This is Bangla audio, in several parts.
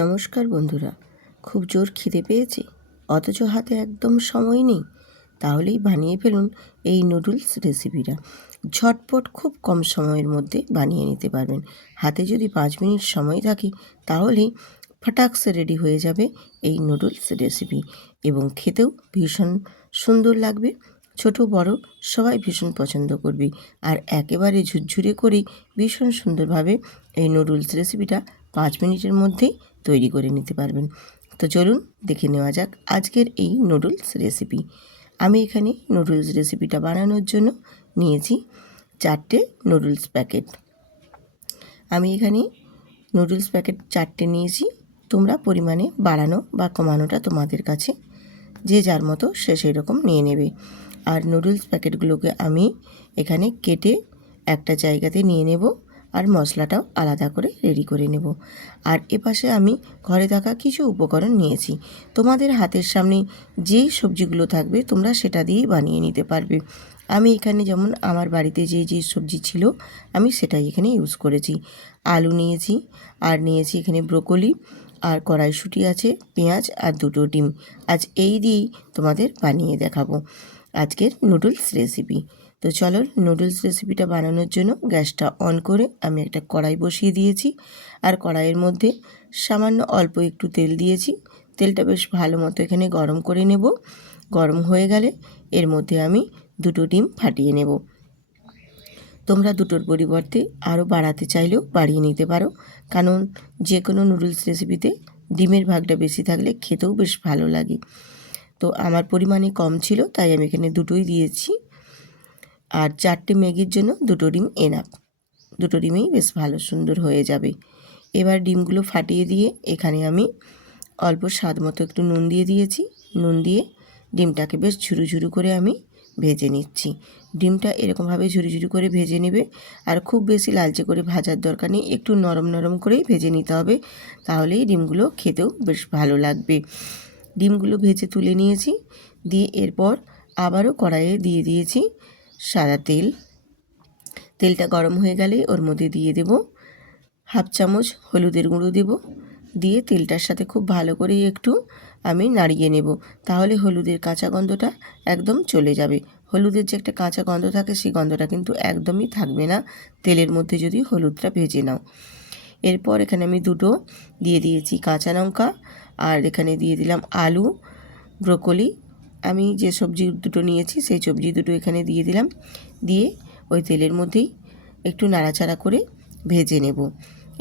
নমস্কার বন্ধুরা, খুব জোর খিদে পেয়েছে অথচ হাতে একদম সময় নেই, তাহলেই বানিয়ে ফেলুন এই নুডলস রেসিপিটা। ঝটপট খুব কম সময়ের মধ্যে বানিয়ে নিতে পারবেন। হাতে যদি 5 মিনিট সময় থাকে তাহলেই ফটাকসে রেডি হয়ে যাবে এই নুডলস রেসিপি, এবং খেতেও ভীষণ সুন্দর লাগবে। ছোট বড় সবাই ভীষণ পছন্দ করবে, আর একেবারে ঝুরঝুরে করেই ভীষণ সুন্দরভাবে এই নুডলস রেসিপিটা 5 মিনিটের মধ্যেই তৈরি করে নিতে পারবেন। তো চলুন দেখে নেওয়া যাক আজকের এই নুডলস রেসিপি। আমি এখানে নুডলস রেসিপিটা বানানোর জন্য নিয়েছি 4টে নুডলস প্যাকেট। আমি এখানে নুডলস প্যাকেট 4টে নিয়েছি। তোমরা পরিমাণে বাড়ানো বা কমানোটা তোমাদের কাছে যে যার মতো সে সেই রকম নিয়ে নেবে। আর নুডলস প্যাকেটগুলোকে আমি এখানে কেটে একটা জায়গাতে নিয়ে নেব, আর মশলাটাও আলাদা করে রেডি করে নেব। আর এপাশে আমি ঘরে থাকা কিছু উপকরণ নিয়েছি। তোমাদের হাতের সামনে যেই সবজিগুলো থাকবে তোমরা সেটা দিয়েই বানিয়ে নিতে পারবে। আমি এখানে যেমন আমার বাড়িতে যে সবজি ছিল আমি সেটাই এখানে ইউজ করেছি। আলু নিয়েছি, আর নিয়েছি এখানে ব্রোকলি, আর কড়াইশুঁটি আছে, পেঁয়াজ আর 2টো ডিম। আজ এই দিয়েই তোমাদের বানিয়ে দেখাবো আজকের নুডলস রেসিপি। তো চলো নুডলস রেসিপিটা বানানোর জন্য গ্যাসটা অন করে আমি একটা কড়াই বসিয়ে দিয়েছি, আর কড়াইয়ের মধ্যে সামান্য অল্প একটু তেল দিয়েছি। তেলটা বেশ ভালো মতো এখানে গরম করে নেব। গরম হয়ে গেলে এর মধ্যে আমি 2টো ডিম ফাটিয়ে নেব। তোমরা 2টোর পরিবর্তে আরও বাড়াতে চাইলেও বাড়িয়ে নিতে পারো, কারণ যে কোনো নুডলস রেসিপিতে ডিমের ভাগটা বেশি থাকলে খেতেও বেশ ভালো লাগে। তো আমার পরিমাণে কম ছিল তাই আমি এখানে 2টোই দিয়েছি। আর 4টে ম্যাগির জন্য 2টো ডিম এনাফ। 2টো ডিমেই বেশ ভালো সুন্দর হয়ে যাবে। এবার ডিমগুলো ফাটিয়ে দিয়ে এখানে আমি অল্প স্বাদ মতো একটু নুন দিয়ে দিয়েছি। নুন দিয়ে ডিমটাকে বেশ ঝুরু ঝুরু করে আমি ভেজে নিচ্ছি। ডিমটা এরকমভাবে ঝুরু ঝুরু করে ভেজে নেবে, আর খুব বেশি লালচে করে ভাজার দরকার নেই, একটু নরম নরম করেই ভেজে নিতে হবে, তাহলেই ডিমগুলো খেতেও বেশ ভালো লাগবে। ডিমগুলো ভেজে তুলে নিয়েছি। দিয়ে এরপর আবারও কড়াইয়ে দিয়ে দিয়েছি সাদা তেল। তেলটা গরম হয়ে গেলে ওর মধ্যে দিয়ে দেব হাফ চামচ হলুদের গুঁড়ো দেব। দিয়ে তেলটার সাথে খুব ভালো করে একটু আমি নাড়িয়ে নেব, তাহলে হলুদের কাঁচা গন্ধটা একদম চলে যাবে। হলুদের যে একটা কাঁচা গন্ধ থাকে সেই গন্ধটা কিন্তু একদমই থাকবে না তেলের মধ্যে যদি হলুদটা ভেজে নাও। এরপর এখানে আমি 2টো দিয়ে দিয়েছি কাঁচা লঙ্কা, আর এখানে দিয়ে দিলাম আলু, ব্রোকলি। আমি যে সবজি 2টো নিয়েছি সেই সবজি 2টো এখানে দিয়ে দিলাম। দিয়ে ওই তেলের মধ্যেই একটু নাড়াচাড়া করে ভেজে নেব।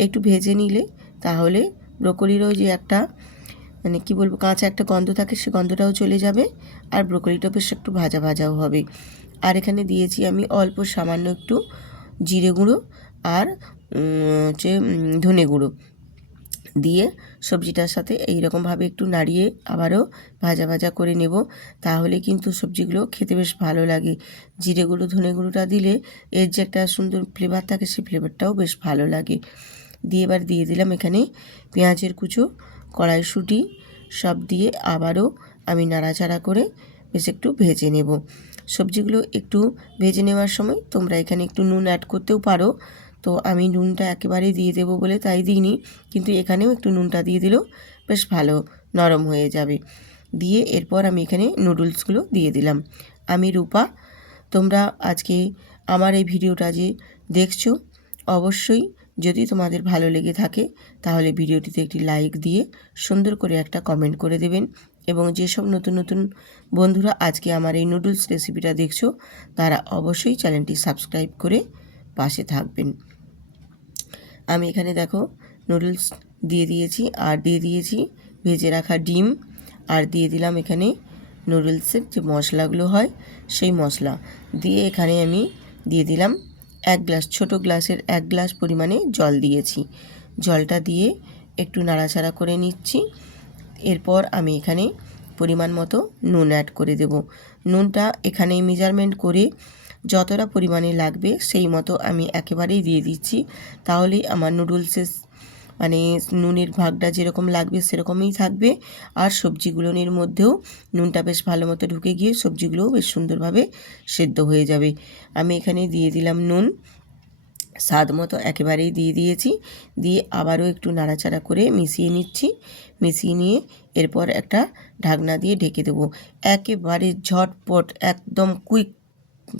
একটু ভেজে নিলে তাহলে ব্রোকলিরও যে একটা কি বলবো কাঁচা একটা গন্ধ থাকে সে গন্ধটাও চলে যাবে, আর ব্রোকলিটা বেশ একটু ভাজা ভাজাও হবে। আর এখানে দিয়েছি আমি অল্প সামান্য একটু জিরে গুঁড়ো আর ধনে গুঁড়ো দিয়ে সবজিটার সাথে এইরকমভাবে একটু নাড়িয়ে আবারও ভাজা ভাজা করে নেব, তাহলে কিন্তু সবজিগুলো খেতে বেশ ভালো লাগে। জিরে গুঁড়ো ধনে গুঁড়োটা দিলে এর যে একটা সুন্দর ফ্লেভার থাকে সেই ফ্লেভারটাও বেশ ভালো লাগে। দিয়ে এবার দিয়ে দিলাম এখানে পেঁয়াজের কুচো, কড়াইশুঁটি সব দিয়ে আবারও আমি নাড়াচাড়া করে বেশ একটু ভেজে নেব। সবজিগুলো একটু ভেজে নেওয়ার সময় তোমরা এখানে একটু নুন অ্যাড করতেও পারো। তো আমি নুনটা একেবারেই দিয়ে দেবো বলে তাই দিইনি, কিন্তু এখানেও একটু নুনটা দিয়ে দিলেও বেশ ভালো নরম হয়ে যাবে। দিয়ে এরপর আমি এখানে নুডলসগুলো দিয়ে দিলাম। আমি রূপা। তোমরা আজকে আমার এই ভিডিওটা যে দেখছো, অবশ্যই যদি তোমাদের ভালো লেগে থাকে তাহলে ভিডিওটিতে একটি লাইক দিয়ে সুন্দর করে একটা কমেন্ট করে দেবেন, এবং যেসব নতুন নতুন বন্ধুরা আজকে আমার এই নুডলস রেসিপিটা দেখছো তারা অবশ্যই চ্যানেলটি সাবস্ক্রাইব করে পাশে থাকবেন। আমি এখানে দেখো নুডলস দিয়ে দিয়েছি, আর দিয়ে দিয়েছি ভেজে রাখা ডিম, আর দিয়ে দিলাম এখানে নুডলসের যে মশলাগুলো হয় সেই মশলা। দিয়ে এখানে আমি দিয়ে দিলাম 1 গ্লাস, ছোটো গ্লাসের 1 গ্লাস পরিমাণে জল দিয়েছি। জলটা দিয়ে একটু নাড়াচাড়া করে নিচ্ছি। এরপর আমি এখানে পরিমাণ মতো নুন অ্যাড করে দেব। নুনটা এখানে মেজারমেন্ট করে যতটা পরিমাণে লাগবে সেই মতো আমি একেবারেই দিয়ে দিচ্ছি, তাহলেই আমার নুডলসের নুনের ভাগটা যেরকম লাগবে সেরকমই থাকবে, আর সবজিগুলোর মধ্যেও নুনটা বেশ ভালো মতো ঢুকে গিয়ে সবজিগুলোও বেশ সুন্দরভাবে সেদ্ধ হয়ে যাবে। আমি এখানে দিয়ে দিলাম নুন। স্বাদ মতো একেবারেই দিয়ে দিয়েছি, দিয়ে আবারও একটু নাড়াচাড়া করে মিশিয়ে নিচ্ছি। মিশিয়ে নিয়ে এরপর একটা ঢাকনা দিয়ে ঢেকে দেবো। একেবারে ঝটপট একদম কুইক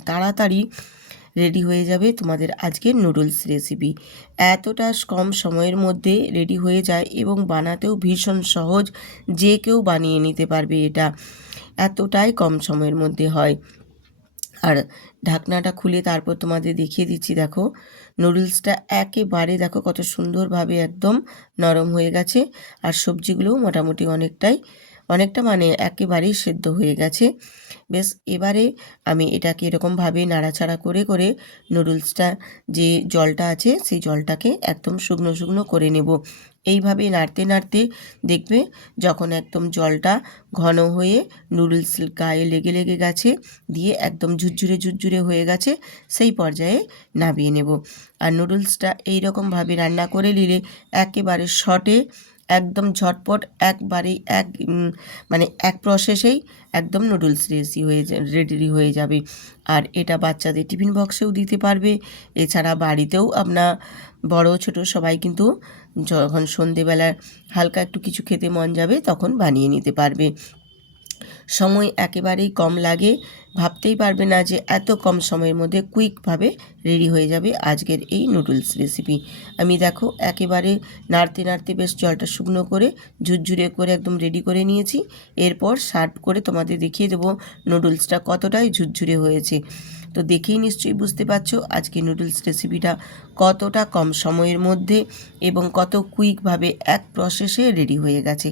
তাড়াতাড়ি রেডি হয়ে যাবে তোমাদের আজকের নুডলস রেসিপি। এতটা কম সময়ের মধ্যে রেডি হয়ে যায় এবং বানাতেও ভীষণ সহজ, যে কেউ বানিয়ে নিতে পারবে এটা, এতটাই কম সময়ের মধ্যে হয়। আর ঢাকনাটা খুলে তারপর তোমাদের দেখিয়ে দিচ্ছি, দেখো নুডলসটা একেবারে দেখো কত সুন্দরভাবে একদম নরম হয়ে গেছে। আর সবজিগুলোও মোটামুটি অনেকটা মানে একেবারেই সেদ্ধ হয়ে গেছে। বেশ, এবারে আমি এটাকে এরকমভাবে নাড়াচাড়া করে করে নুডলসটা যে জলটা আছে সেই জলটাকে একদম শুকনো শুকনো করে নেব। এইভাবে নাড়তে নাড়তে দেখবে যখন একদম জলটা ঘন হয়ে নুডলস গায়ে লেগে লেগে গেছে, দিয়ে একদম ঝুরঝুরে ঝুরঝুরে হয়ে গেছে, সেই পর্যায়ে নামিয়ে নেব। আর নুডলসটা এইরকমভাবে রান্না করে নিলে একেবারে শর্টে একদম ঝটপট একবারেই মানে এক প্রসেসেই একদম নুডলস রেডি হয়ে যাবে। আর এটা বাচ্চাদের টিফিন বক্সেও দিতে পারবে, এছাড়া বাড়িতেও আপনার বড় ছোট সবাই কিন্তু যখন সন্ধেবেলা হালকা একটু কিছু খেতে মন যাবে তখন বানিয়ে নিতে পারবে। সময় একেবারেই কম লাগে, ভাবতেই পারবে না যে এত কম সময়ের মধ্যে কুইকভাবে রেডি হয়ে যাবে আজকের এই নুডলস রেসিপি। আমি দেখো একেবারে নাড়তে নাড়তে বেশ জলটা শুকনো করে ঝুরঝুরে করে একদম রেডি করে নিয়েছি। এরপর সার্ভ করে তোমাদের দেখিয়ে দেবো নুডলসটা কতটাই ঝুরঝুরে হয়েছে। তো দেখেই নিশ্চয়ই বুঝতে পারছো আজকে নুডলস রেসিপিটা কতটা কম সময়ের মধ্যে এবং কত কুইকভাবে এক প্রসেসে রেডি হয়ে গেছে।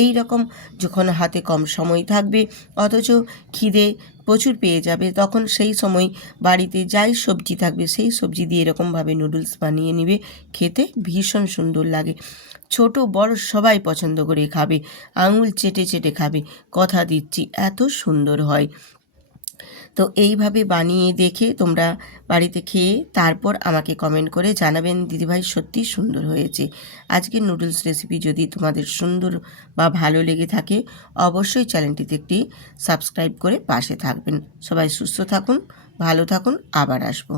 এই রকম যখন হাতে কম সময় থাকবে অথচ খিদে প্রচুর পেয়ে যাবে, তখন সেই সময় বাড়িতে যাই সবজি থাকবে সেই সবজি দিয়ে এরকমভাবে নুডলস বানিয়ে নিবে, খেতে ভীষণ সুন্দর লাগে। ছোট বড় সবাই পছন্দ করে খাবে, আঙুল চেটে চেটে খাবে, কথা দিচ্ছি এত সুন্দর হয়। তো এইভাবে বানিয়ে দেখে তোমরা বাড়িতে খেয়ে তারপর আমাকে কমেন্ট করে জানাবেন দিদিভাই সত্যি সুন্দর হয়েছে। আজকের নুডলস রেসিপি যদি তোমাদের সুন্দর বা ভালো লেগে থাকে অবশ্যই চ্যানেলটিতে একটি সাবস্ক্রাইব করে পাশে থাকবেন। সবাই সুস্থ থাকুন, ভালো থাকুন, আবার আসবো।